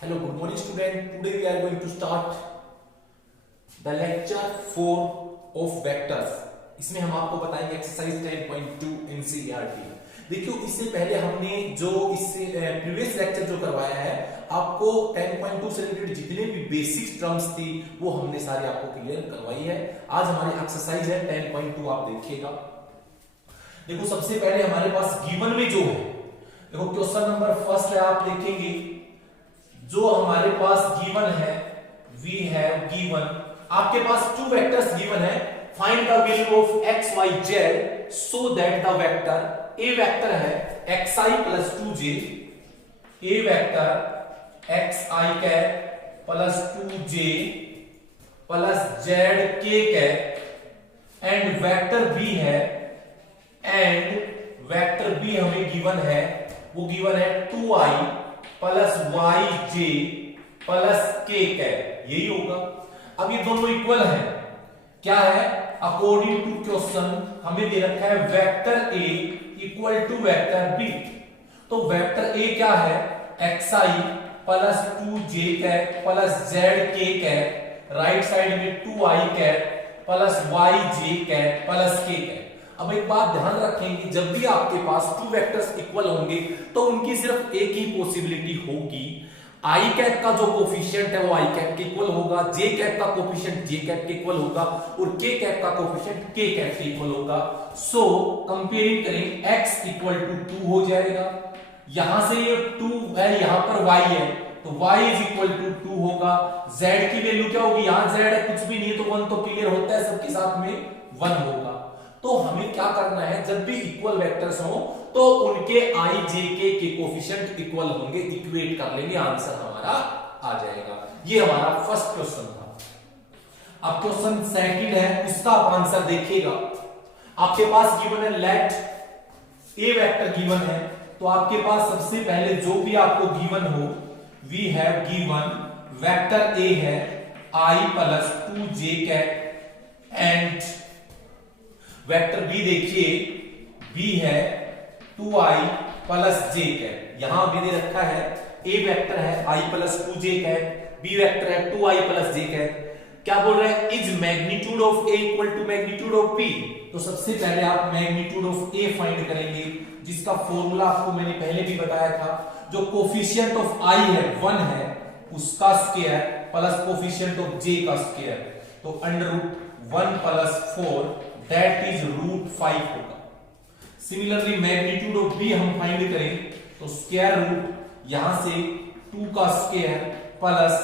Hello, good morning student. Today we are going to start the lecture 4 of vectors. इसमें हम आपको बताएंगे exercise 10.2 NCERT. देखियो, इससे पहले हमने जो इससे प्रीवियस लेक्चर जो करवाया है आपको 10.2 से रिलेटेड जितने भी बेसिक टर्म्स थी वो हमने सारी आपको क्लियर करवाई है। आज हमारी एक्सरसाइज है 10.2, आप देखिएगा। देखो, सबसे पहले हमारे पास गिवन में जो है, देखो क्वेश्चन नंबर फर्स्ट है, आप देखेंगे जो हमारे पास गिवन है, वी हैव गिवन, आपके पास टू वेक्टर्स गिवन है। Find the value of X Y Z so that the vector A vector है xi plus 2j, A vector xi cap plus 2j plus Z के cap, and vector B है, and vector B हमें given है, वो given है 2i plus Y J plus के cap, यही होगा। अब ये दोनों इक्वल है, क्या है? अकॉर्डिंग टू क्वेश्चन हमें दे रखा है vector A equal to vector B. तो वेक्टर ए क्या है? xi plus 2j cap plus Z के कैप, राइट साइड में 2i cap plus Y j cap plus के कैप। अब एक बात ध्यान रखेंगे, जब भी आपके पास टू वेक्टर्स इक्वल होंगे तो उनकी सिर्फ एक ही पॉसिबिलिटी होगी, आई कैप का जो कोफिशिएंट है वो आई कैप के इक्वल होगा, जे कैप का कोफिशिएंट जे कैप के इक्वल होगा, और के कैप का कोफिशिएंट के कैप के इक्वल होगा। सो कंपेयरिंग करें, x इक्वल टू 2 हो जाएगा, यहां से ये 2 है, यहां पर y है तो y इज इक्वल टू 2 होगा। z की वैल्यू क्या होगी? यहां z है, कुछ भी नहीं तो 1 तो क्लियर होता है, सबके साथ में 1 होगा। तो हमें क्या करना है, जब भी इक्वल वेक्टर्स हो तो उनके i j के कोफिशिएंट इक्वल होंगे, इक्वेट कर लेंगे, आंसर हमारा आ जाएगा। ये हमारा फर्स्ट क्वेश्चन था। अब क्वेश्चन सेकंड है, उसका आप आंसर देखिएगा। आपके पास गिवन है लेट ए वेक्टर गिवन है, तो आपके पास सबसे पहले जो भी आपको गिवन हो, we have given vector A है i plus 2j cap, and vector B देखिए, बी है 2i प्लस j कैप। यहां भी दे रखा है a वेक्टर है i plus 2j cap, b vector है 2i प्लस j कैप। क्या बोल रहे हैं? Is magnitude of a equal to magnitude of b। तो सबसे पहले आप मैग्नीट्यूड ऑफ a फाइंड करेंगे, जिसका फॉर्मूला आपको मैंने पहले भी बताया था। जो कोफिशिएंट ऑफ i है 1 है, उसका square plus coefficient of j का स्क्वायर, तो under root 1 plus 4 that is root 5 होगा। सिमिलरली मैग्नीट्यूड ऑफ b हम फाइंड करें तो स्क्वायर रूट यहां से 2 का स्क्वायर प्लस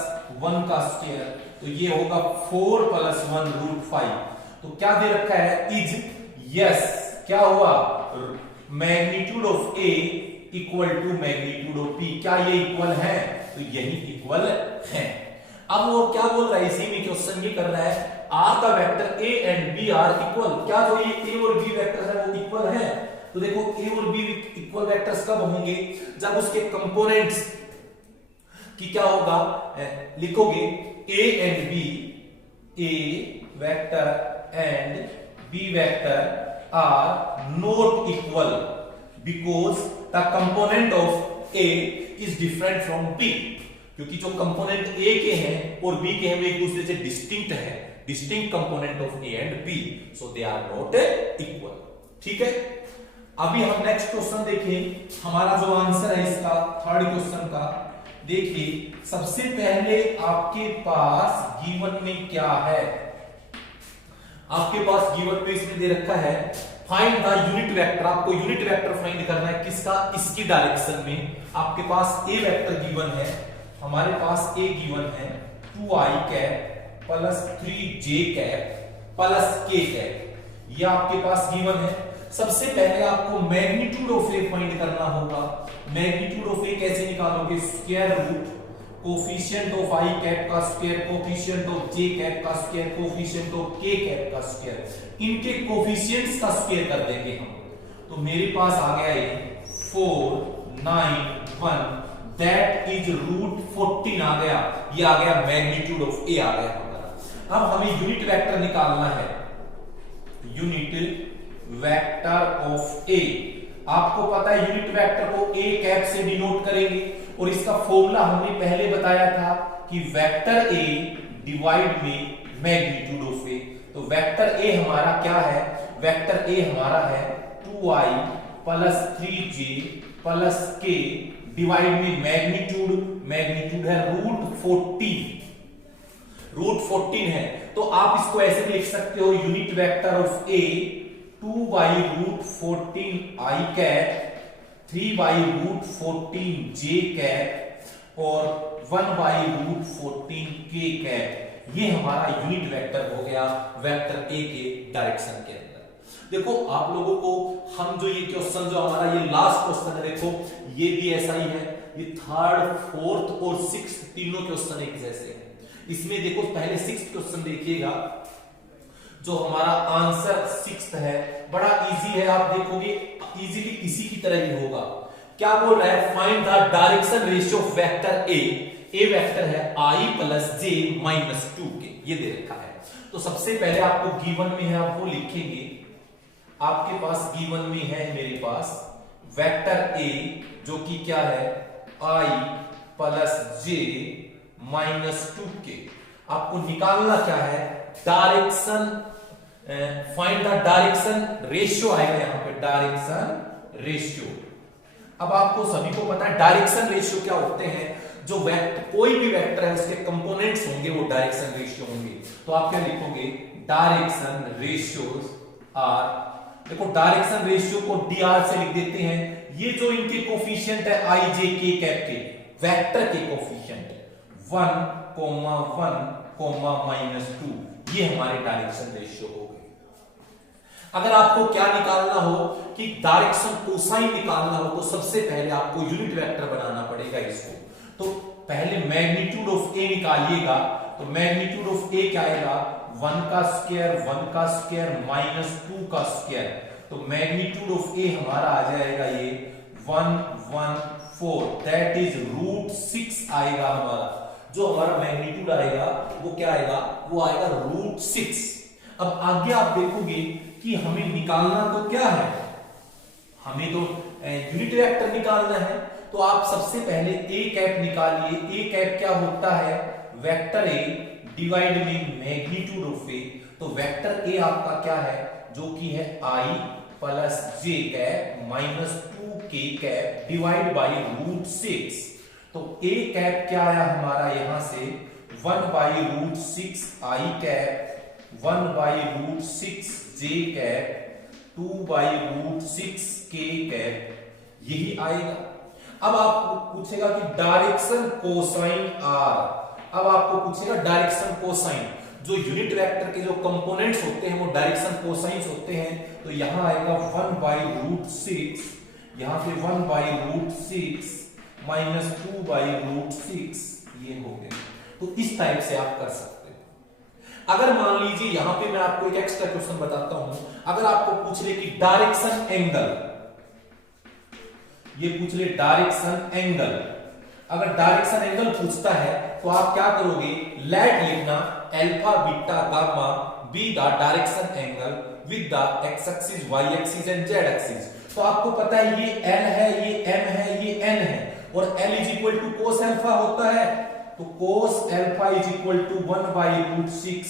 1 का स्क्वायर, तो ये होगा 4 प्लस 1 रूट 5। तो क्या दे रखा है? इज यस, क्या हुआ? Magnitude of a equal to magnitude of b। क्या ये इक्वल है? तो यही इक्वल है। अब वो क्या बोल रहा है, इसी में क्वेश्चन ये कर रहा है, आर का vector A and B are equal. क्या जो ये ए और बी वेक्टर है वो इक्वल है? तो देखो, ए और बी इक्वल वेक्टर्स कब होंगे? जब उसके कंपोनेंट्स की क्या होगा, लिखोगे A and B, A vector and B vector are not equal because the component of A is different from B. क्योंकि जो कंपोनेंट ए के हैं और बी के हैं वो एक दूसरे से डिस्टिंक्ट है, distinct component of A and B, so they are not equal. ठीक है, अभी हम नेक्स्ट क्वेश्चन देखिए। हमारा जो आंसर है इसका थर्ड क्वेश्चन का, देखिए सबसे पहले आपके पास गिवन में क्या है? आपके पास गिवन में इसमें दे रखा है फाइंड द यूनिट वेक्टर। आपको यूनिट वेक्टर फाइंड करना है, किसका? इसकी डायरेक्शन में। आपके पास ए वेक्टर गिवन है, हमारे पास ए गिवन है 2i cap plus 3j cap plus k cap, ये आपके पास गिवन है। सबसे पहले आपको मैग्नीट्यूड ऑफ ए फाइंड करना होगा। मैग्नीट्यूड ऑफ ए कैसे निकालोगे? Square root coefficient of i cap का square, coefficient of j cap का square, coefficient of k cap का स्क्वायर, इनके कोफिशिएंट्स का स्क्वायर कर देंगे हम। तो मेरे पास आ गया ये 4 9 1, दैट इज रूट 14 आ गया। ये आ गया मैग्नीट्यूड ऑफ ए आ गया हमारा। अब हमें यूनिट वेक्टर निकालना है, यूनिट वेक्टर ऑफ ए। आपको पता है यूनिट वेक्टर को ए कैप से डिनोट करेंगे, और इसका फॉर्मूला हमने पहले बताया था कि वेक्टर ए डिवाइड में मैग्नीट्यूड ऑफ ए। तो वेक्टर ए हमारा क्या है, वेक्टर ए हमारा है 2i plus 3j plus k divide में मैग्नीट्यूड है √14 है। तो आप इसको ऐसे लिख सकते हो, unit vector of A 2 by √14 i cap, 3 by √14 j cap और 1 बाई √14 k कैप। ये हमारा यूनिट वेक्टर हो गया वेक्टर ए के डायरेक्शन के अंदर। देखो आप लोगों को हम जो ये क्वेश्चन जो हमारा ये लास्ट क्वेश्चन है, देखो ये भी ऐसा ही है, ये थर्ड फोर्थ और सिक्स्थ तीनों क्वेश्चन एक जैसे हैं। इसमें देखो पहले सिक्स्थ क्वेश्चन देखिएगा, जो हमारा आंसर सिक्स्थ है बड़ा इजी है, आप देखोगे इजीली इसी की तरह ही होगा। क्या बोल रहा है, find the direction ratio of vector A vector है i plus j minus 2k, ये दे रखा है। तो सबसे पहले आपको गिवन में है, आप वो लिखेंगे। आपके पास गिवन में है मेरे पास वेक्टर ए जो कि क्या है i plus j minus 2k। आपको निकालना क्या है, direction, find the direction ratio आएगा यहां पे, डायरेक्शन रेशियो। अब आपको सभी को पता है डायरेक्शन रेशियो क्या होते हैं, जो कोई भी वेक्टर है उसके कंपोनेंट्स होंगे वो डायरेक्शन रेशियो होंगे। तो आप क्या लिखोगे, डायरेक्शन रेशियोज आर, देखो डायरेक्शन रेशियो को dr से लिख देते हैं। ये जो इनके कोफिशिएंट है i j k कैप के, वेक्टर के कोफिशिएंट 1, 1, -2, ये हमारे डायरेक्शन रेशियो हो गए। अगर आपको क्या निकालना हो कि डायरेक्शन कोसाइन निकालना हो, तो सबसे पहले आपको यूनिट वेक्टर बनाना पड़ेगा इसको। तो पहले मैग्नीट्यूड ऑफ ए निकालिएगा, तो मैग्नीट्यूड ऑफ ए क्या आएगा, 1 का स्क्वायर माइनस 2 का स्क्वायर। तो मैग्नीट्यूड ऑफ ए हमारा आ जाएगा ये 114, दैट इज √6 आएगा हमारा। जो हमारा मैग्नीट्यूड आएगा वो क्या आएगा, वो आएगा √6। अब आगे आप देखोगे कि हमें निकालना तो क्या है, हमें तो यूनिट वेक्टर निकालना है। तो आप सबसे पहले ए कैप निकालिए। ए कैप क्या होता है, वेक्टर ए डिवाइड में मैग्नीट्यूड ऑफ ए। तो वेक्टर ए आपका क्या है, जो कि है i plus j cap minus 2k cap divide by √6। तो ए कैप क्या आया हमारा यहां से 1 by √6 i cap, 1 by √6 j cap, 2 by √6 k cap, यही आएगा। अब आपको पूछेगा कि डायरेक्शन कोसाइन आर। अब आपको पूछेगा डायरेक्शन कोसाइन, जो यूनिट वेक्टर के जो कंपोनेंट्स होते हैं वो डायरेक्शन कोसाइंस होते हैं। तो यहां आएगा 1 बाई √6, यहां पे 1 बाई √6 माइनस 2 बाई √6, ये हो गया। तो इस टाइप से आप कर सकते हैं। अगर मान लीजिए यहां पे मैं आपको एक एक्स्ट्रा क्वेश्चन बताता हूं, अगर आपको पूछ ले कि डायरेक्शन एंगल, ये पूछ ले डायरेक्शन एंगल, अगर डायरेक्शन एंगल पूछता है तो आप क्या करोगे, लेट लिखना alpha beta gamma be the direction angle with the x axis y axis and z axis. तो आपको पता है ये L है, ये M है, ये N है, और L is equal to cos alpha होता है। तो cos alpha is equal to 1 by √6,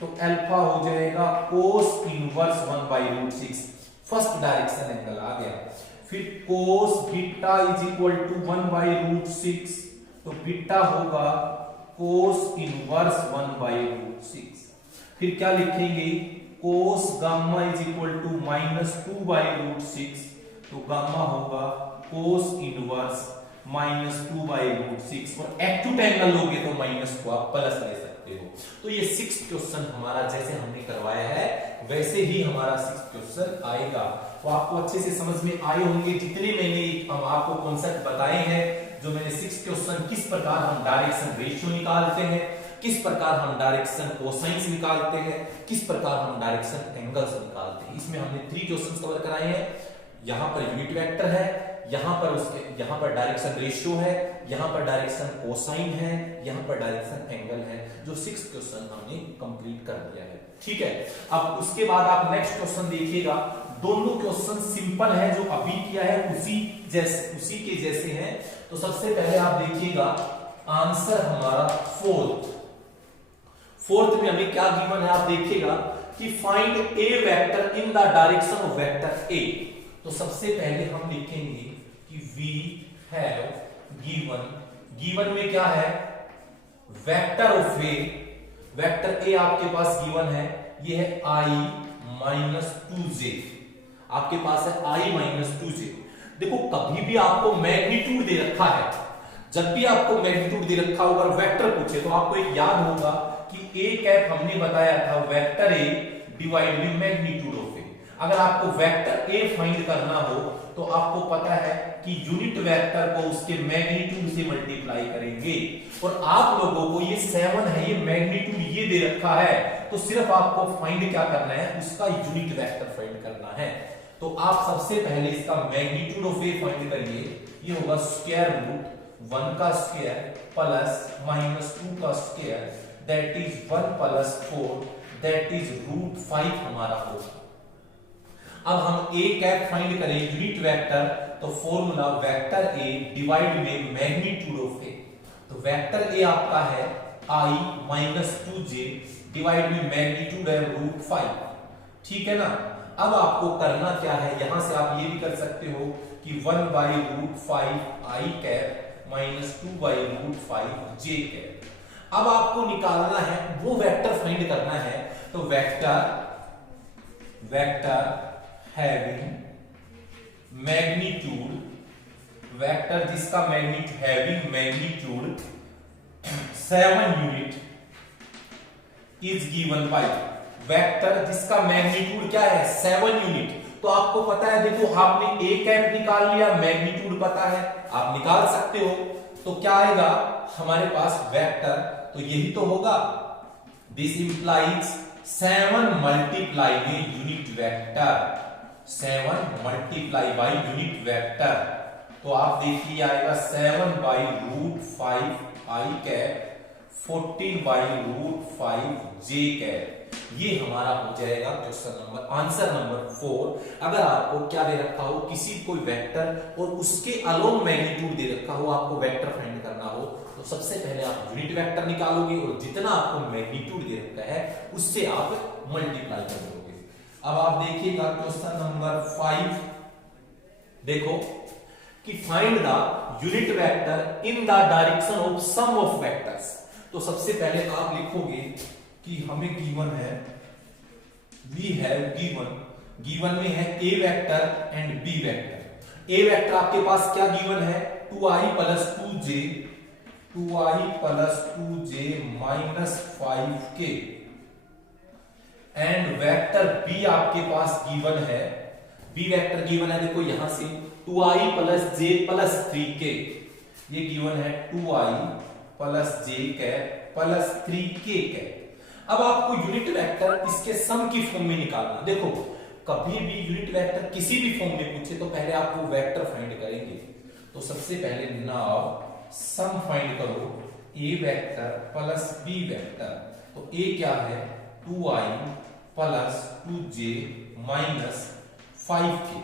तो अल्फा हो जाएगा cos inverse 1 by √6। First direction angle आ गया। फिर cos beta is equal to 1 by √6, तो बीटा होगा कोस इनवर्स 1 बाई √6। फिर क्या लिखेंगे, cos gamma is equal to -2 by √6, तो गामा होगा कोस इनवर्स -2 बाई √6। और एक्यूट एंगल लोगे तो माइनस को आप प्लस ले सकते हो। तो ये 6 क्वेश्चन हमारा जैसे हमने करवाया है वैसे ही हमारा 6 क्वेश्चन आएगा। तो आपको अच्छे से समझ में आए होंगे जितने मैंने आपको कॉन्सेप्ट बताए हैं, जो मैंने 6 क्वेश्चन, किस प्रकार हम डायरेक्शन रेशियो निकालते हैं, किस प्रकार हम डायरेक्शन कोसाइंस निकालते हैं, किस प्रकार हम डायरेक्शन एंगल्स निकालते हैं। इसमें हमने 3 क्वेश्चंस कवर कराए हैं। यहां पर यूनिट वेक्टर है, यहां पर डायरेक्शन रेशियो है, यहां पर डायरेक्शन कोसाइन है, यहां पर डायरेक्शन एंगल है। जो 6 क्वेश्चन हमने कंप्लीट कर दिया है, ठीक है। अब उसके बाद आप नेक्स्ट क्वेश्चन देखिएगा। दोनों क्वेश्चन सिंपल है, जो अभी किया है उसी के जैसे हैं। तो तो सबसे पहले आप देखिएगा आंसर हमारा फोर्थ में हमें क्या गिवन है, आप देखिएगा कि find A vector in the direction of vector A. तो सबसे पहले हम लिखेंगे कि वी हैव गिवन में क्या है, vector of A, vector A आपके पास गिवन है, ये है i माइनस 2j, आपके पास है i माइनस 2j। देखो कभी भी आपको मैग्नीट्यूड दे रखा है, जब भी आपको मैग्नीट्यूड दे रखा होगा वेक्टर पूछे तो आपको एक याद होगा कि ए कैप हमने बताया था vector A divide by magnitude of A. अगर आपको वेक्टर ए फाइंड करना हो तो आपको पता है कि यूनिट वेक्टर को उसके मैग्नीट्यूड से मल्टीप्लाई करेंगे, और आप लोगों को ये 7 है, ये मैग्नीट्यूड ये दे रखा है, तो सिर्फ आपको फाइंड क्या करना है, उसका यूनिट वेक्टर फाइंड करना है। तो आप सबसे पहले इसका मैग्नीट्यूड ऑफ ए फाइंड करिए, ये होगा स्क्वायर रूट 1 का स्क्वायर प्लस माइनस 2 का square that is 1 plus 4 that is root 5 हमारा होगा। अब हम ए कैप फाइंड करें यूनिट वेक्टर, तो फॉर्मूला वेक्टर ए डिवाइड में मैग्नीट्यूड ऑफ ए। तो वेक्टर ए आपका है i माइनस 2j डिवाइड में मैग्नीट्यूड है रूट 5, ठीक है ना। अब आपको करना क्या है, यहां से आप ये भी कर सकते हो कि 1 by root 5 i cap minus 2 by root 5 j cap. अब आपको निकालना है, वो वेक्टर फाइंड करना है, तो वेक्टर हैविंग मैग्नीट्यूड, वेक्टर जिसका having magnitude 7 unit is given by, vector जिसका मैग्नीट्यूड क्या है 7 यूनिट। तो आपको पता है, देखो आपने ए कैप निकाल लिया, मैग्नीट्यूड पता है, आप निकाल सकते हो। तो क्या आएगा हमारे पास वेक्टर, तो यही तो होगा, दिस इंप्लाइज 7 मल्टीप्लाई में unit vector, 7 multiply by unit vector. तो आप देखिए आएगा 7 by root 5 i cap 14 by root 5 j cap. ये हमारा हो जाएगा क्वेश्चन नंबर, आंसर नंबर 4। अगर आपको क्या दे रखा हो, किसी कोई वेक्टर और उसके अलोंग मैग्नीट्यूड दे रखा हो, आपको वेक्टर फाइंड करना हो, तो सबसे पहले आप यूनिट वेक्टर निकालोगे और जितना आपको मैग्नीट्यूड दे रखा है उससे आप मल्टीप्लाई कर दोगे। अब आप देखिएगा क्वेश्चन नंबर 5, देखो कि find the unit vector in the direction of sum of vectors. तो सबसे पहले आप लिखोगे कि हमें गिवन है, वी हैव गिवन में है A vector and B vector. A vector आपके पास क्या गिवन है, 2i plus 2j minus 5k, and vector B आपके पास गिवन है, बी वेक्टर गिवन है, देखो यहां से 2i plus j plus 3k, ये गिवन है 2i plus j cap plus 3k cap. अब आपको यूनिट वेक्टर इसके सम की फॉर्म में निकालना। देखो कभी भी यूनिट वेक्टर किसी भी फॉर्म में पूछे तो पहले आप वो वेक्टर फाइंड करेंगे। तो सबसे पहले नाउ सम फाइंड करो, ए वेक्टर प्लस बी वेक्टर। तो ए क्या है 2i plus 2j minus 5k,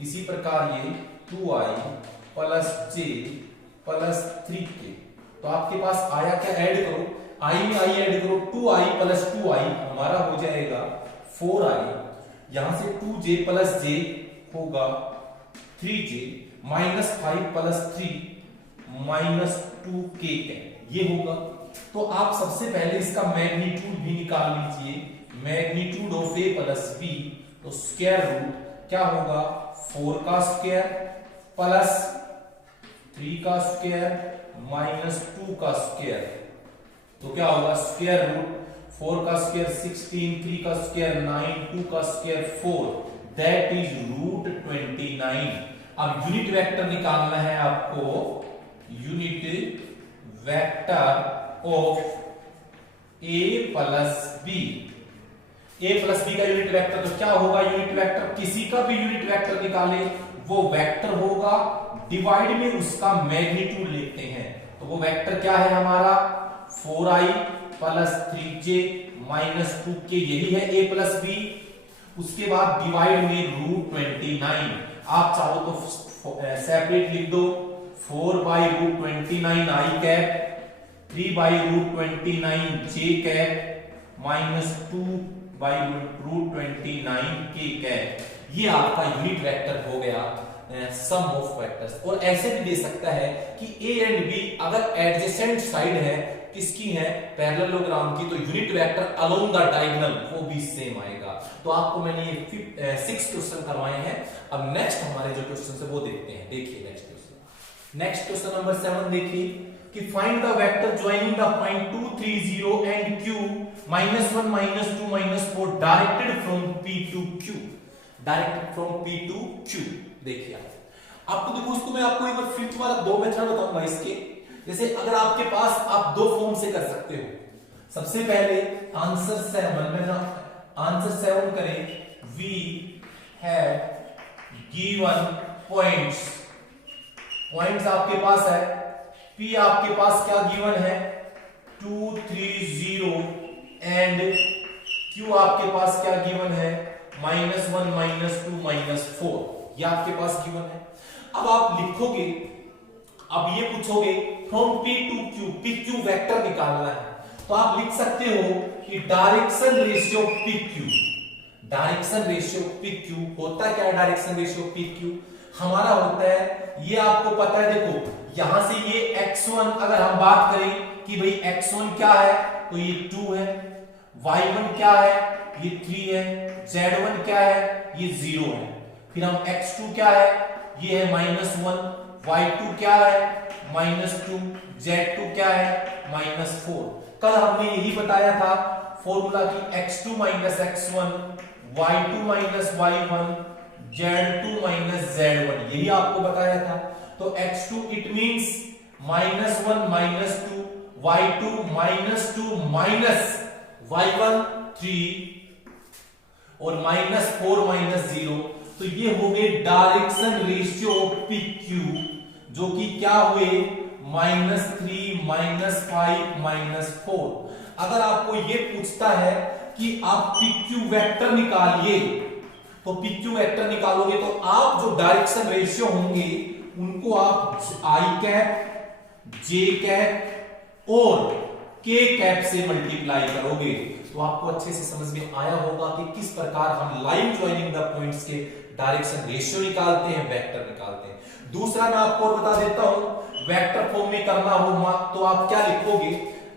इसी प्रकार ये 2i plus j plus 3k। तो आपके पास आया क्या, ऐड करो, i में i ऐड करो, 2i प्लस 2i हमारा हो जाएगा 4i, यहां से 2j प्लस j होगा 3j minus 5 plus 3 minus 2k ये होगा। तो आप सबसे पहले इसका मैग्नीट्यूड भी निकाल लीजिए, magnitude of a plus b। तो स्क्वायर रूट क्या होगा 4 का स्क्वायर प्लस 3 का स्क्वायर माइनस 2 का स्क्वायर। तो क्या होगा स्क्वायर रूट 4 का स्क्वायर 16, 3 का स्क्वायर 9, 2 का स्क्वायर 4, दैट इज रूट 29। अब यूनिट वेक्टर निकालना है आपको, unit vector of A plus B. A plus B का यूनिट वेक्टर तो क्या होगा, यूनिट वेक्टर किसी का भी यूनिट वेक्टर निकाले वो वेक्टर होगा, डिवाइड में उसका मैग्नीट्यूड लेते हैं। तो वो वेक्टर क्या है हमारा 4i plus 3j minus 2k, यही है a प्लस बी। उसके बाद डिवाइड में रूट 29। आप चाहो तो सेपरेट लिख दो, 4/√29 i cap 3/√29 j cap minus 2/√29 k cap. ये आपका यूनिट वेक्टर हो गया सम ऑफ वेक्टर्स। और ऐसे भी दे सकता है कि a एंड b अगर एडजेसेंट साइड है किसकी है, पैरेललोग्राम की, तो unit vector along the diagonal वो भी सेम आएगा। तो आपको मैंने ये 6 क्वेश्चन करवाए हैं। अब नेक्स्ट हमारे जो क्वेश्चन है वो देखते हैं। देखिए नेक्स्ट क्वेश्चन नंबर 7 देखिए कि find the vector joining the point 2 3 0 and q -1 -2 -4 directed from p to q। Directed from p to q। देखिए आपको देखो, उसको मैं आपको एक बार फिर दोबारा दो मेथड बताऊंगा इसके। जैसे अगर आपके पास आप दो फॉर्म से कर सकते हो। सबसे पहले आंसर 7 करें, वी हैव गिवन पॉइंट्स आपके पास है, P आपके पास क्या गिवन है 2 3 0 एंड Q आपके पास क्या गिवन है -1 -2 -4। ये आपके पास गिवन है। अब आप लिखोगे, अब ये पूछोगे from P to Q, PQ vector निकालना है, तो आप लिख सकते हो कि direction ratio PQ। Direction ratio PQ होता क्या है? डायरेक्शन रेशियो PQ हमारा होता है, ये आपको पता है, देखो यहां से ये x1 अगर हम बात करें कि भाई x1 क्या है, तो ये 2 है, y1 क्या है, ये 3 है, z1 क्या है, ये 0 है। फिर हम x2 क्या है, ये है -1, y2 क्या है -2, z2 क्या है -4। कल हमने यही बताया था फॉर्मूला की x2 - x1 y2 - y1 z2 - z1, यही आपको बताया था। तो x2 it means -1 -2 y2 -2 y1 3 और -4 -0। तो ये हो गए डायरेक्शन रेशियो ऑफ PQ, जो कि क्या हुए -3 -5 -4। अगर आपको ये पूछता है कि आप PQ वेक्टर निकालिए, तो PQ वेक्टर निकालोगे तो आप जो डायरेक्शन रेशियो होंगे उनको आप I कैप, J कैप और K कैप से मल्टीप्लाई करोगे। तो आपको अच्छे से समझ में आया होगा कि किस प्रकार हम लाइन ज्वाइनिंग द पॉइंट्स के डायरेक्शन रेशियो निकालते हैं, वेक्टर निकालते हैं। दूसरा मैं आपको बता देता हूं, वेक्टर फॉर्म में करना हो तो आप क्या लिखोगे,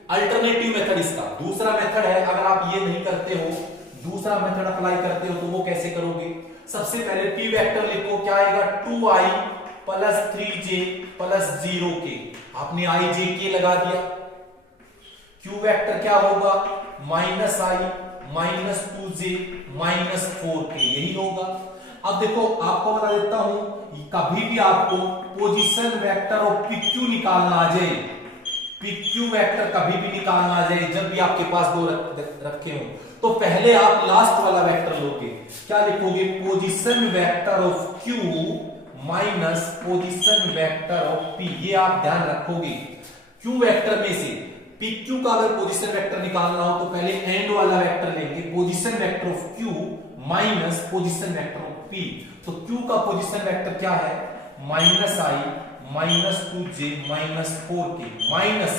अल्टरनेटिव मेथड इसका दूसरा मेथड है। अगर आप ये नहीं करते हो, दूसरा मेथड अप्लाई करते हो, तो वो कैसे करोगे? सबसे पहले P वेक्टर लिखो, क्या आएगा 2i + 3j + 0k। आपने i j k लगा दिया। Q वेक्टर क्या होगा -i -2j -4k, यही होगा। अब देखो आपको बता देता हूं, कभी भी आपको पोजीशन वेक्टर ऑफ PQ निकालना आ जाए, PQ वेक्टर कभी भी निकालना आ जाए, जब भी आपके पास दो रखे हो, तो पहले आप लास्ट वाला वेक्टर लोगे। क्या लिखोगे? Position vector of Q minus position vector of P। ये आप ध्यान रखोगे। Q वेक्टर में से PQ का अगर पोजीशन वेक्टर निकालना हो तो पहले एंड वाला वेक्टर लेंगे, position vector of Q minus position vector of P। तो Q का पोजीशन वेक्टर क्या है -i -2j -4k minus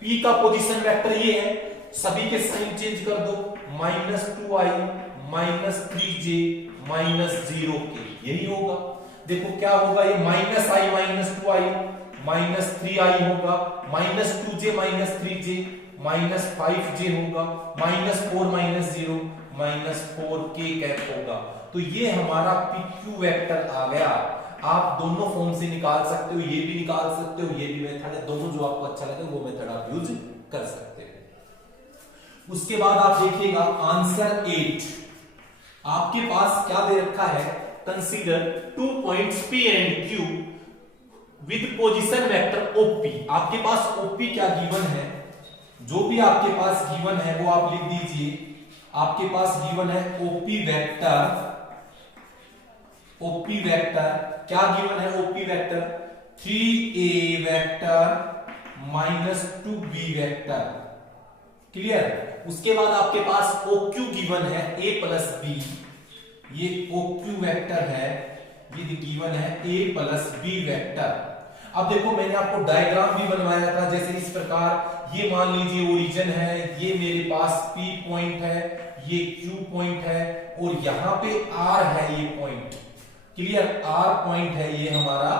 P का पोजीशन वेक्टर ये है, सभी के साइन चेंज कर दो, -2i -3j -0k, यही होगा। देखो क्या होगा, ये -i -2i -3i होगा, -2j -3j -5j होगा, -4 -0 -4k कैप होगा। तो ये हमारा PQ वेक्टर आ गया। आप दोनों फॉर्म से निकाल सकते हो, ये भी निकाल सकते हो, ये भी मेथड है, दोनों जो आपको अच्छा लगे वो मेथड आप यूज कर सकते हो। उसके बाद आप देखिएगा आंसर 8, आपके पास क्या दे रखा है, consider 2 points P and Q with position vector OP। आपके पास OP क्या गिवन है, जो भी आपके पास गिवन है वो आप लिख दीजिए। आपके पास गिवन है OP वेक्टर क्या गिवन है, OP vector 3a vector -2b vector, clear. उसके बाद आपके पास OQ गिवन है a + b, ये OQ वेक्टर है, ये गिवन है a + b वेक्टर। अब देखो मैंने आपको डायग्राम भी बनवाया था, जैसे इस प्रकार, ये मान लीजिए ओरिजिन है, ये मेरे पास P पॉइंट है, ये Q पॉइंट है, और यहां पे R है, ये पॉइंट क्लियर, R पॉइंट है ये हमारा,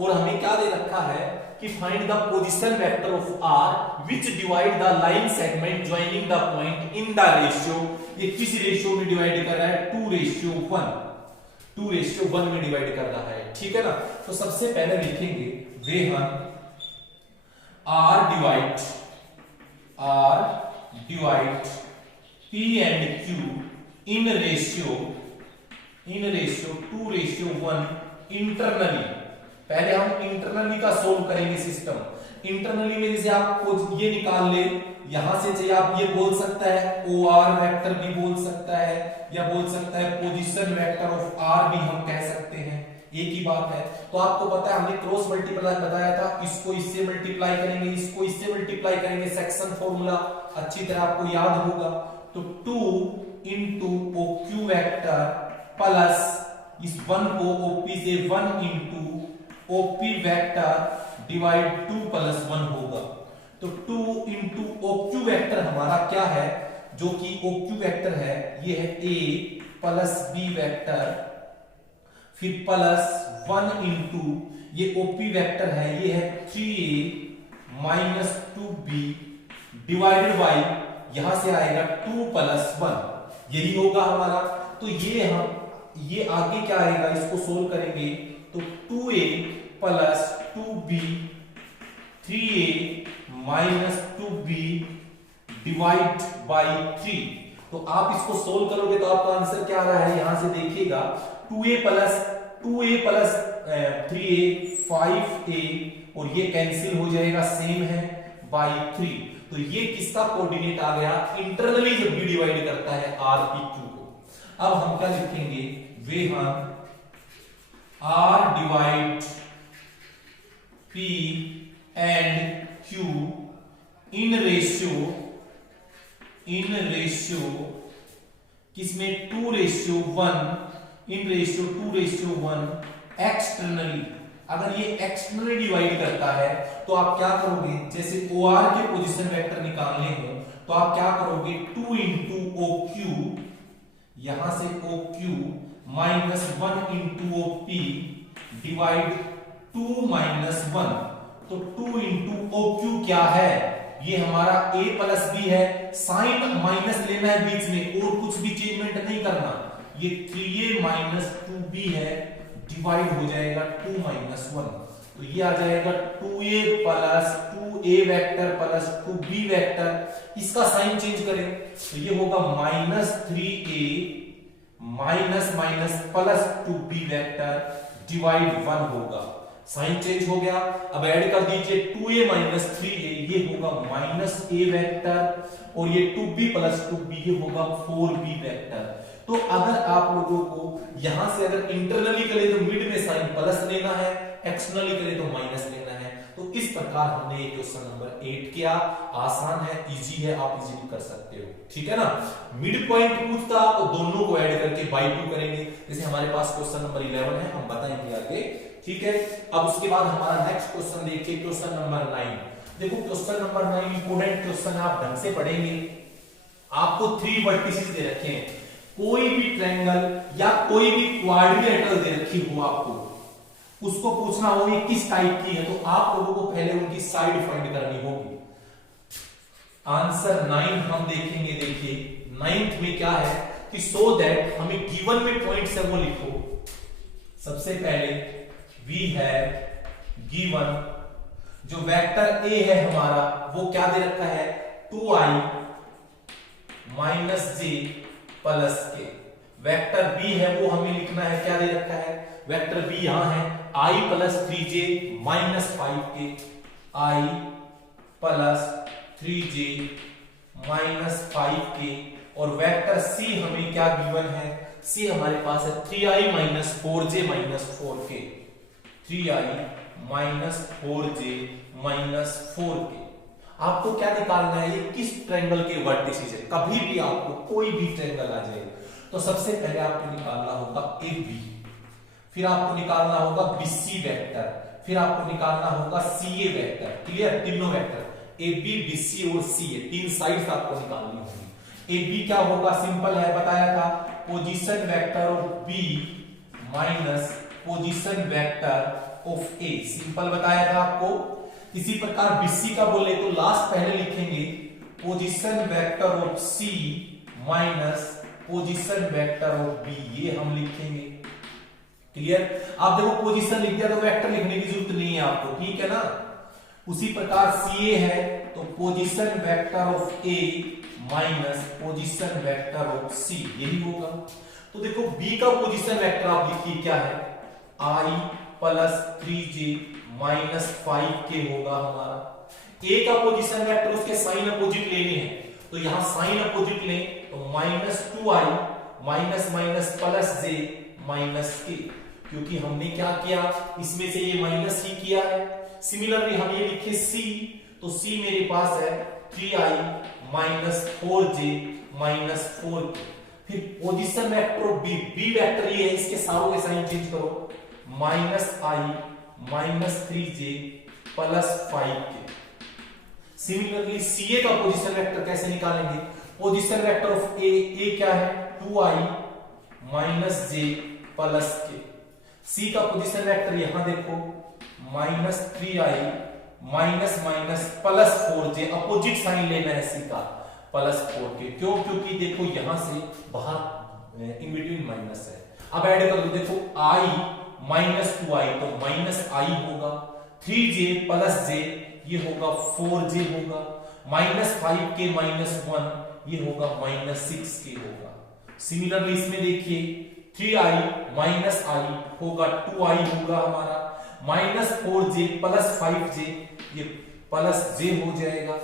और हमें क्या दे रखा है कि find the position vector of R which divide the line segment joining the point in the ratio, ये किस रेशियो में डिवाइड कर रहा है, 2:1, 2:1 में डिवाइड कर रहा है, ठीक है ना। तो सबसे पहले लिखेंगे वेहन R divide P and Q in ratio 2:1 internally. पहले हम इंटरनली का सोल्व करेंगे सिस्टम। इंटरनली में जैसे आपको ये निकाल ले, यहां से चाहिए आप ये बोल सकता है OR वेक्टर भी बोल सकता है, या बोल सकता है पोजीशन वेक्टर ऑफ R भी हम कह सकते हैं, एक ही बात है। तो आपको पता है हमने क्रॉस मल्टीप्लाई बताया था, इसको इससे मल्टीप्लाई करेंगे, इसको इससे मल्टीप्लाई करेंगे, सेक्शन फॉर्मूला अच्छी तरह आपको याद होगा। तो 2 इंटू OQ वेक्टर प्लस इस 1 को OP से 1 into OP vector divide 2 plus 1 होगा। तो 2 इंटू OQ वेक्टर हमारा क्या है, जो कि OQ वेक्टर है ये है A प्लस B वेक्टर, फिर प्लस 1 इंटू ये OP वेक्टर है ये है 3A minus 2B divided by यहां से आएगा 2 प्लस 1, यही होगा हमारा। तो ये आगे क्या आएगा, इसको सोल्व करेंगे तो 2A plus 2B 3A minus 2B divide by 3। तो आप इसको सोल्व करोगे तो आपका आंसर क्या आ रहा है, यहां से देखिएगा 2A प्लस 3A 5A, और ये कैंसिल हो जाएगा, सेम है बाई 3। तो ये किसका कोऑर्डिनेट आ गया, इंटरनली जब भी डिवाइड करता है RPQ को। अब हम क्या लिखेंगे, वे हम R divide P and Q in ratio किसमें 2:1, इन रेशियो 2:1 एक्सटर्नली। अगर ये एक्सटर्नली डिवाइड करता है तो आप क्या करोगे, जैसे OR के पोजीशन वेक्टर निकालने हो तो आप क्या करोगे, 2 इंटू OQ, यहां से OQ minus 1 into OP divide 2 minus 1। तो 2 इंटू OQ क्या है, ये हमारा A प्लस B है, साइन माइनस लेना है बीच में और कुछ भी चेंजमेंट नहीं करना, ये 3A माइनस 2B है डिवाइड हो जाएगा 2 माइनस 1। तो ये आ जाएगा 2A plus 2A vector plus 2B vector, इसका साइन चेंज करें तो ये होगा minus 3A minus minus plus 2B vector divide 1 होगा, साइन चेंज हो गया। अब ऐड कर दीजिए 2A माइनस 3A, ये होगा माइनस A वेक्टर, और ये 2B प्लस 2B ये होगा 4B वेक्टर। तो अगर आप लोगों को यहां से अगर इंटरनली करे तो मिड में साइन प्लस लेना है, एक्सटर्नली करे तो माइनस लेना है। तो इस प्रकार हमने ये क्वेश्चन नंबर 8 किया, आसान है, इजी है, आप इजीली कर सकते हो, ठीक है ना। मिड पॉइंट पूछता तो दोनों को ऐड करके बाई 2 करेंगे, जैसे हमारे पास क्वेश्चन नंबर 11 है, हम बताएंगे आगे, ठीक है। अब उसके बाद हमारा नेक्स्ट क्वेश्चन देखिए, क्वेश्चन नंबर 9। देखो क्वेश्चन नंबर 9 इंपोर्टेंट क्वेश्चन है, आप ढंग से पढ़ेंगे। आपको 3 वर्टिसेस दे रखे हैं, कोई भी ट्रायंगल या कोई भी क्वाड्रिलेटरल दे रखी हो आपको, उसको पूछना हो ये किस टाइप की है, तो आप लोगों को पहले उनकी साइड फाइंड करनी होगी। आंसर 9 हम देखेंगे। देखिए 9th में क्या है कि सो दैट हमें गिवन में पॉइंट्स है वो लिखो। सबसे पहले वी है गिवन, जो वेक्टर ए है हमारा वो क्या दे रखा है, 2i माइनस जे प्लस के। वेक्टर बी है वो हमें लिखना है, क्या दे रखा है, वेक्टर बी यहां है i plus 3j minus 5k, i plus 3j minus 5k। और वेक्टर सी हमें क्या गिवन है, सी हमारे पास है 3i minus 4j minus 4k, 3i minus 4j minus 4k। आपको क्या निकालना है, ये किस ट्रायंगल के वर्टिसेस है। कभी भी आपको कोई भी ट्रायंगल आ जाए तो सबसे पहले आपको निकालना होगा AB, फिर आपको निकालना होगा BC वेक्टर, फिर आपको निकालना होगा सीए वेक्टर। क्लियर? तीनों vector A B B C और सी ए, तीन साइड्स आपको निकालनी होगी। ए बी क्या होगा? सिंपल है, बताया था, position vector of B minus position vector of A. Simple बताया था आपको। इसी प्रकार बीसी का बोले तो लास्ट पहले लिखेंगे position vector of C minus position vector of B, ये हम लिखेंगे। क्लियर? आप देखो पोजीशन लिख दिया तो वेक्टर लिखने की जरूरत नहीं है आपको, ठीक है ना। उसी प्रकार सी ए है तो position vector of A minus position vector of C, यही होगा। तो देखो बी का पोजीशन वेक्टर आप लिखिए क्या है, आई प्लस 3j माइनस 5k होगा हमारा। ए का पोजीशन वेक्टर उसके साइन अपोजिट लेने हैं, तो यहां साइन अपोजिट लें तो minus 2i minus minus plus j minus k, क्योंकि हमने क्या किया, इसमें से ये माइनस ही किया है। सिमिलरली हम ये लिखे c, तो c मेरे पास है 3i minus 4j minus 4k। फिर position vector of B, B vector ये है, इसके सारों के साइन चेंज करो, minus I minus 3j plus 5k। Similarly CA का पोजीशन वेक्टर कैसे निकालेंगे, पोजीशन वेक्टर ऑफ ए क्या है 2i minus j plus k। C का पोजीशन वेक्टर यहां देखो minus 3i minus minus plus 4j, opposite sign लेना है सी का, प्लस 4k। क्यों? क्योंकि देखो यहां से बाहर इन बिटवीन माइनस है। अब ऐड कर दो, देखो i माइनस 2i तो माइनस i होगा, 3j प्लस j ये होगा 4j होगा, माइनस 5k माइनस 1 ये होगा माइनस 6k होगा। सिमिलरली इसमें देखिए 3i माइनस i होगा 2i होगा हमारा, माइनस 4j प्लस 5j ये प्लस j हो जाएगा।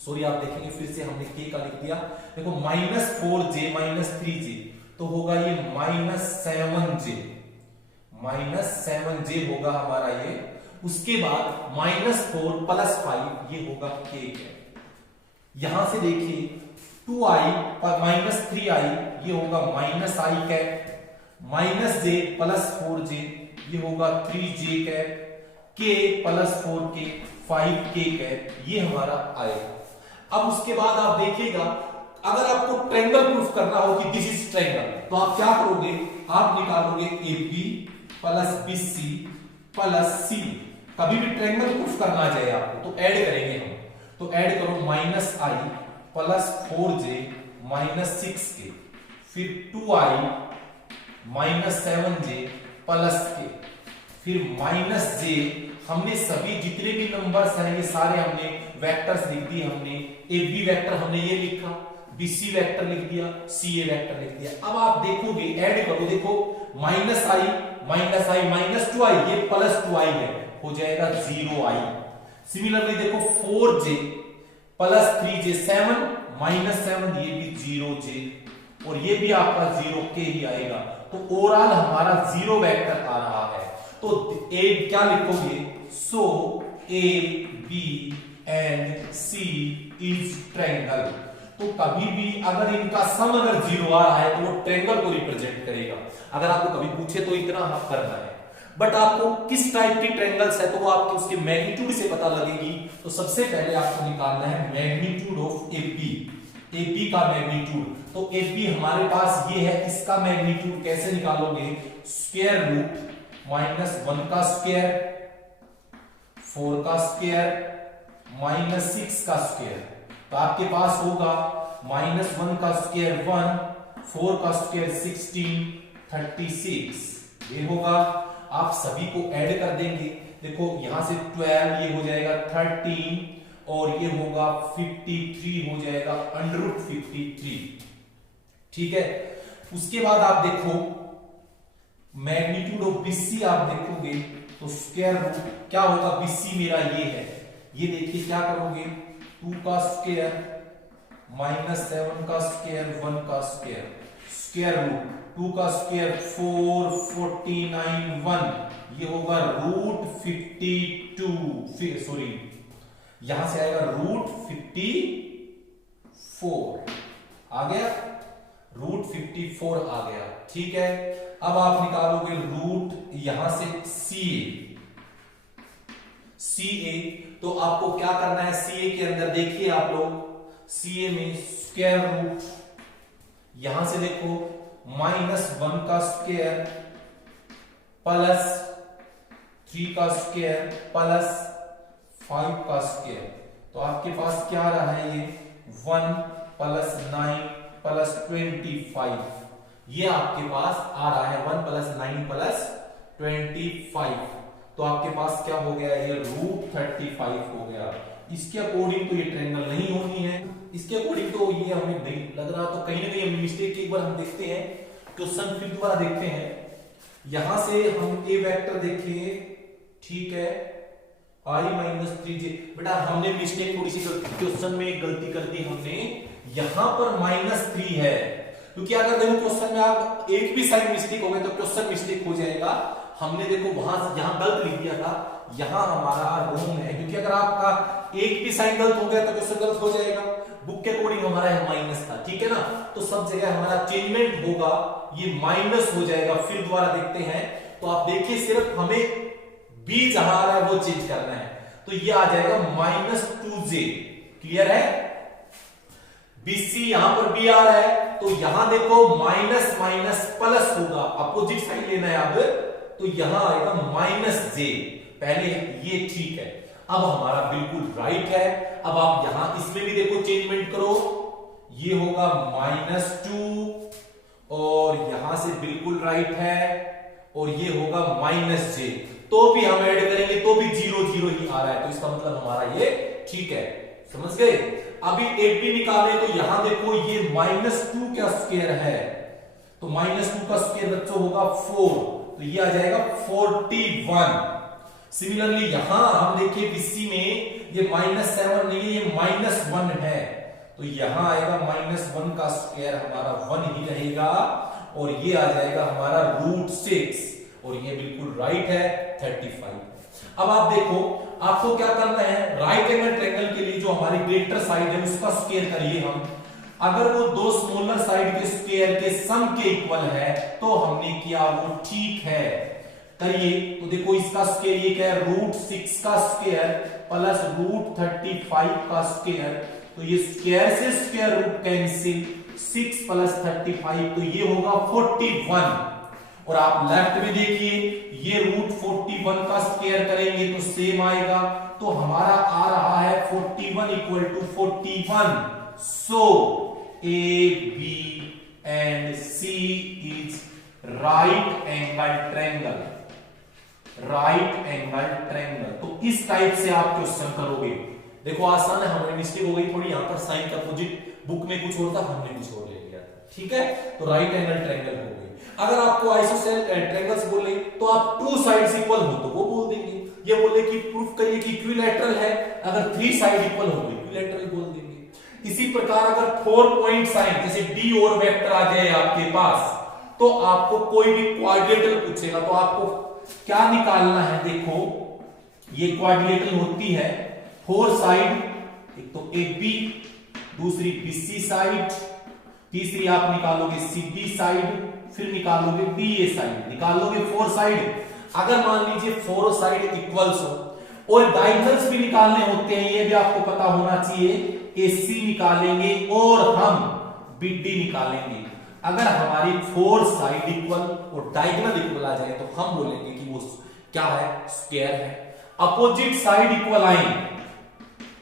सॉरी आप देखेंगे फिर से हमने k का लिख दिया, देखो माइनस 4j माइनस 3j तो होगा ये माइनस 7j, माइनस 7j होगा हमारा ये। उसके बाद माइनस 4 प्लस 5 ये होगा k। यहां से देखिए 2i माइनस 3i ये होगा minus i cap, minus j plus 4j ये होगा 3j cap, k plus 4k 5k cap, ये हमारा आएगा। अब उसके बाद आप देखिएगा अगर आपको ट्रायंगल प्रूफ करना हो कि दिस इज ट्रायंगल, तो आप क्या करोगे, आप निकालोगे AB plus BC plus C। कभी भी ट्रायंगल प्रूफ करना आ जाए आपको तो ऐड करेंगे हम, तो ऐड करो minus i plus 4j minus 6k, फिर 2i minus 7j plus k, फिर माइनस j। हमने सभी जितने भी नंबर्स हैं ये सारे हमने वेक्टर्स लिख दिए, हमने AB वेक्टर हमने ये लिखा, BC वेक्टर लिख दिया, CA वेक्टर लिख दिया। अब आप देखोगे ऐड करो, देखो माइनस i माइनस 2i ये प्लस 2i है, हो जाएगा 0i। सिमिलरली देखो 4j प्लस 3j 7 माइनस 7 ये भी 0j और ये भी आपका 0k ही आएगा। तो ओवरऑल हमारा 0 वेक्टर आ रहा है। तो ए क्या लिखोगे, so A B and C is triangle. तो कभी भी अगर इनका सम अगर 0 आ रहा है तो वो ट्रायंगल को रिप्रेजेंट करेगा। अगर आपको कभी पूछे तो इतना आप करना है, बट आपको किस टाइप की ट्रायंगल्स है तो वो आपको उसके मैग्नीट्यूड से पता लगेगी। तो सबसे पहले आपको निकालना है मैग्नीट्यूड ऑफ एबी, एबी का मैग्नीट्यूड। तो एबी हमारे पास ये है, इसका मैग्नीट्यूड कैसे निकालोगे, स्क्वायर रूट माइनस 1 का स्क्वायर 4 का स्क्वायर माइनस 6 का स्क्वायर। तो आपके पास होगा माइनस 1 का स्क्वायर 1, 4 का स्क्वायर 16, 36 ये होगा। आप सभी को ऐड कर देंगे, देखो यहां से 12 ये हो जाएगा 13 और ये होगा 53 हो जाएगा अंडर 53। ठीक है, उसके बाद आप देखो मैग्नीट्यूड ऑफ BC आप देखोगे तो स्क्वायर रूट क्या होगा, BC मेरा ये है, ये देखिए क्या करोगे 2 का स्क्वायर माइनस 7 का स्क्वायर 1 का स्क्वायर, स्क्वायर रूट 2 का स्क्वायर 4 49 1 ये होगा रूट 52, सॉरी यहां से आएगा रूट 54 आ गया, रूट 54 आ गया। ठीक है, अब आप निकालोगे रूट यहां से CA, सी ए, तो आपको क्या करना है, सी ए के अंदर देखिए आप लोग, सी ए में स्क्वायर रूट, यहां से देखो -1 का स्क्वायर प्लस 3 का स्क्वायर प्लस 5 का स्क्वायर, तो आपके पास क्या रहा है, ये 1 प्लस 9 प्लस 25, ये आपके पास आ रहा है 1 प्लस 9 प्लस 25, तो आपके पास क्या हो गया, ये √35 हो गया। इसके अकॉर्डिंग तो ये ट्रायंगल नहीं होनी है, इसके अकॉर्डिंग तो ये हमें नहीं लग रहा, तो कहीं ना कहीं हमें मिस्टेक, एक बार हम देखते हैं क्वेश्चन फिर दोबारा देखते हैं। यहां से हम ए वेक्टर देखिए, ठीक है, i-3j, बेटा हमने मिस्टेक थोड़ी सी क्वेश्चन में गलती कर दी हमने, यहां पर -3 है, क्योंकि अगर देखो क्वेश्चन में आप एक भी साइन मिस्टेक हो गए तो क्वेश्चन मिस्टेक हो जाएगा। हमने देखो वहां यहां गलत लिख दिया था, यहां हमारा रोंग है, क्योंकि अगर आपका एक भी साइन गलत हो गया तो क्वेश्चन गलत हो जाएगा। बुक के अकॉर्डिंग हमारा माइनस था, ठीक है ना, तो सब जगह हमारा चेंजमेंट होगा, ये माइनस हो जाएगा। फिर दोबारा देखते हैं, तो आप देखिए सिर्फ हमें बी जहां आ रहा है वो चेंज करना है, तो ये आ जाएगा -2j, क्लियर है। बीसी यहां पर बी आ रहा है, तो यहां देखो माइनस माइनस प्लस होगा, अपोजिट साइड लेना है अब, तो यहां आएगा -j, पहले ये ठीक है। अब हमारा बिल्कुल राइट है। अब आप यहां इसमें भी देखो चेंजमेंट करो, ये होगा -2 और यहां से बिल्कुल राइट है, और ये होगा -j, तो भी हम ऐड करेंगे तो भी 0 0 ही आ रहा है, तो इसका मतलब हमारा ये ठीक है, समझ गए। अभी एक भी निकाले तो यहां देखो ये -2 का स्क्वायर है, तो -2 का स्क्वायर बच्चों होगा 4, तो ये आ जाएगा 41। सिमिलरली यहां हम देखिए बीसी में ये -7 नहीं है, ये -1 है, तो यहां आएगा -1 का स्क्वायर हमारा 1 ही रहेगा, और ये आ जाएगा हमारा √6, और ये बिल्कुल राइट है 35। अब आप देखो आपको क्या करना है, राइट एंगल ट्रायंगल के लिए जो हमारी ग्रेटर साइड है उसका स्क्वायर करिए हम, अगर वो दो स्मॉलर साइड के स्क्वायर के सम के इक्वल है तो हमने किया वो ठीक है, करिए। तो देखो इसका स्क्वायर ये क्या है, √6 का स्क्वायर प्लस √35 का स्क्वायर, तो ये स्क्वायर से स्क्वायर रूट कैंसिल, 6 प्लस 35, तो ये होगा 41। और आप लेफ्ट में देखिए ये √41 का स्क्वायर करेंगे तो सेम आएगा, तो हमारा आ रहा है 41 = 41। So A B and C is right angle triangle, right angle triangle. तो इस टाइप से आप क्वेश्चन करोगे। देखो आसान है, हमारी मिस्टेक हो गई थोड़ी, यहां पर साइन का अपोजिट बुक में कुछ और था, हमने कुछ और ले लिया, ठीक है, तो राइट एंगल ट्रायंगल हो गई। अगर आपको आइसोसेलेस ट्रायंगल्स बोले तो आप 2 साइड्स इक्वल हो तो वो बोल देंगे, ये बोले कि प्रूफ करिए कि इक्विलैटरल है, अगर 3 साइड इक्वल हो तो इक्विलैटरल बोल देंगे। इसी प्रकार अगर 4 पॉइंट साइन जैसे डी और वेक्टर आ जाए आपके पास, तो आपको कोई भी क्वाड्रिलेटरल पूछेगा तो आपको क्या निकालना है, देखो ये क्वाड्रिलेटरल होती है 4 साइड, एक तो AB, दूसरी BC साइड, तीसरी आप निकालोगे CD साइड, फिर निकालोगे BA साइड, निकालोगे 4 साइड। अगर मान लीजिए 4 साइड इक्वल्स हो और डायगोनल्स भी निकालने होते हैं, ये भी आपको पता होना चाहिए, AC निकालेंगे और हम BD निकालेंगे। अगर हमारी 4 साइड इक्वल और डायगोनल इक्वल आ जाए तो हम बोलेंगे कि वो क्या है, स्क्वायर है। अपोजिट साइड इक्वल आए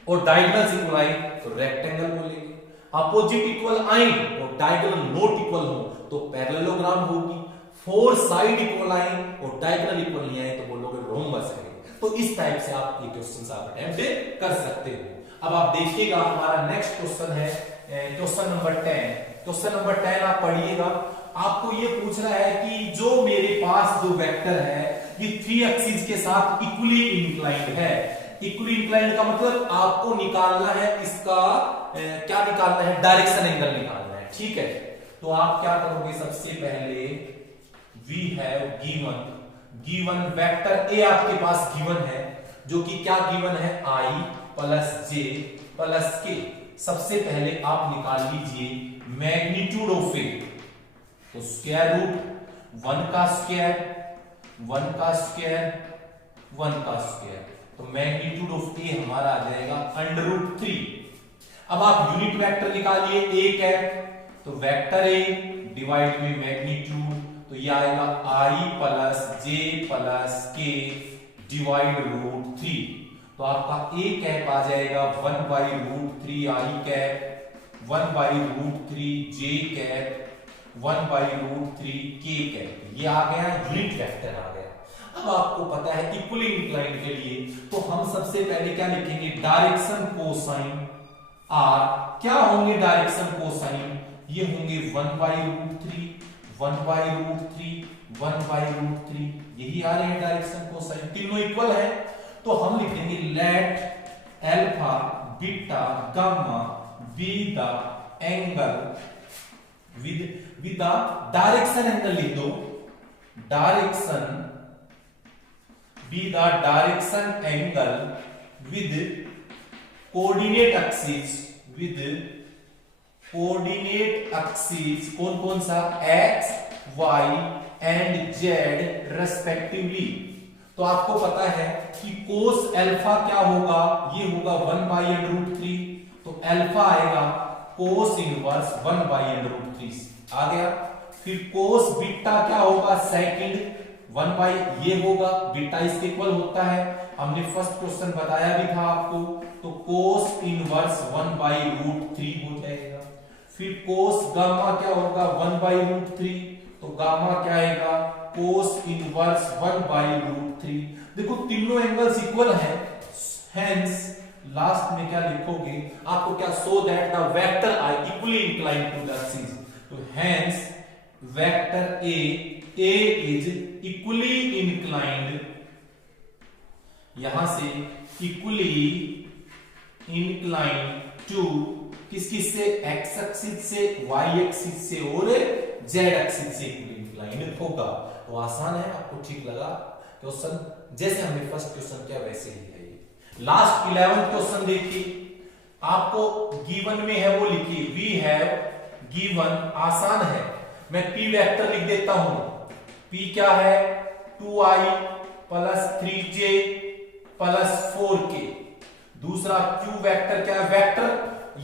और डायगोनल्स इक्वल आए तो रेक्टेंगल बोलेंगे। अपोजिट इक्वल आए और डायगोनल नॉट इक्वल हो तो पैरेललोग्राम होगी। 4 साइड इक्वल आए और डायगोनल इक्वल नहीं आए तो बोलोगे रोम्बस है। तो इस टाइप से आप ये क्वेश्चंस आप अटेम्प्ट कर सकते हो। अब आप देखिएगा हमारा नेक्स्ट क्वेश्चन है क्वेश्चन नंबर 10। क्वेश्चन नंबर 10 आप पढ़िएगा। आपको ये पूछ रहा है कि जो मेरे पास जो वेक्टर है ये 3 एक्सिस के साथ इक्वली इंक्लाइंड है। इक्वली इंक्लाइंड का मतलब आपको निकालना है इसका क्या निकालना है, डायरेक्शन एंगल निकालना है, ठीक है। तो आप क्या करोगे, सबसे पहले we have given vector A आपके पास गिवन है, जो कि क्या गिवन है, i + j + k। सबसे पहले आप निकाल लीजिए मैग्नीट्यूड ऑफ ए, तो स्क्वायर रूट 1 का स्क्वायर 1 का स्क्वायर 1 का स्क्वायर, तो मैग्नीट्यूड ऑफ ए हमारा आ जाएगा √3। अब आप यूनिट वेक्टर निकालिए, ए कैप, तो वेक्टर ए डिवाइड में मैग्नीट्यूड, तो ये आएगा i प्लस जे प्लस के डिवाइड √3। तो आपका ए कैप आ जाएगा 1/√3 i कैप 1/√3 जे कैप 1/√3 के कैप। ये आ गया यूनिट वेक्टर आ गया। अब आपको पता है इक्वली इंक्लाइंड के लिए तो हम सबसे पहले क्या लिखेंगे, डायरेक्शन कोसाइन आर। क्या होंगे डायरेक्शन कोसाइन, ये होंगे 1/√3 1/√3 1/√3, यही आ रहे हैं डायरेक्शन कोसाइन, तीनों इक्वल है। तो हम लिखेंगे let alpha beta gamma be the angle with the direction angle लिख दो, direction be the direction angle with coordinate axis, with coordinate axis कौन कौन सा, x y and z respectively. तो आपको पता है कि कोस अल्फा क्या होगा, ये होगा 1/√3, तो अल्फा आएगा कोस इनवर्स 1/√3 आ गया। फिर कोस बीटा क्या होगा, सेकंड 1 ये होगा, बीटा इसके इक्वल होता है, हमने फर्स्ट क्वेश्चन बताया भी था आपको। तो कोस इनवर्स 1/√3 हो जाएगा। फिर कोस गामा क्या होगा 1/√3, तो गामा क्या आएगा कोस इनवर्स 1/√3। देखो तीनों एंगल्स इक्वल हैं, हेंस लास्ट में क्या लिखोगे आपको, क्या, so that the vector are equally inclined to the axis. तो hence vector A is equally inclined, यहां से इक्वली इंक्लाइंड टू किस से, एक्स एक्सिस से, वाई एक्सिस से और जेड एक्सिस से इक्वली इंक्लाइंड होगा। तो आसान है, आपको ठीक लगा क्वेश्चन, जैसे हमने फर्स्ट क्वेश्चन किया वैसे ही है ये। लास्ट 11th क्वेश्चन देखिए, आपको गिवन में है वो लिखिए, वी हैव गिवन, आसान है, मैं पी वेक्टर लिख देता हूं। पी क्या है, 2i plus 3j plus 4k। दूसरा क्यू वेक्टर क्या है, वेक्टर,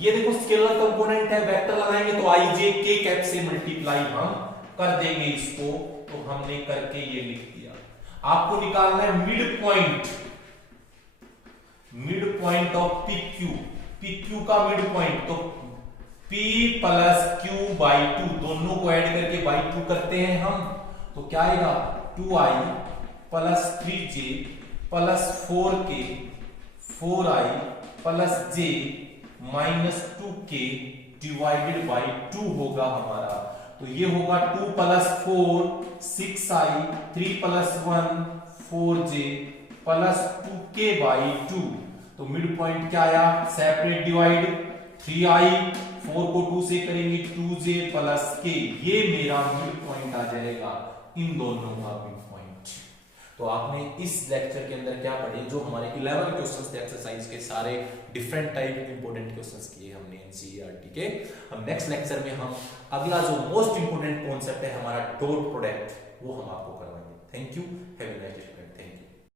ये देखो स्केलर कंपोनेंट है, वेक्टर लगाएंगे तो i j k कैप से मल्टीप्लाई हम कर देंगे इसको, तो हमने करके ये लिख दिया। आपको निकालना है mid point of P Q का मिड पॉइंट, तो p प्लस क्यू बाई 2 दोनों को ऐड करके बाई 2 करते हैं हम, तो क्या आएगा 2i plus 3j plus 4k 4i plus j minus 2k divided by 2 होगा हमारा। तो ये होगा 2 plus 4 6i 3 plus 1 4j plus 2k by 2। तो मिड पॉइंट क्या आया, सेपरेट डिवाइड 3i 4 को 2 से करेंगे 2j प्लस k, ये मेरा मिड पॉइंट आ जाएगा इन दोनों का मिड पॉइंट। तो आपने इस लेक्चर के अंदर क्या पढ़े, जो हमारे 11 क्वेश्चंस थे एक्सरसाइज के, सारे डिफरेंट टाइप इंपॉर्टेंट क्वेश्चंस किए हमने एनसीईआरटी के। हम नेक्स्ट लेक्चर में हम अगला जो मोस्ट इंपोर्टेंट कॉन्सेप्ट है हमारा डॉट प्रोडक्ट, वो हम आपको करवाएंगे। Thank you, have a nice day.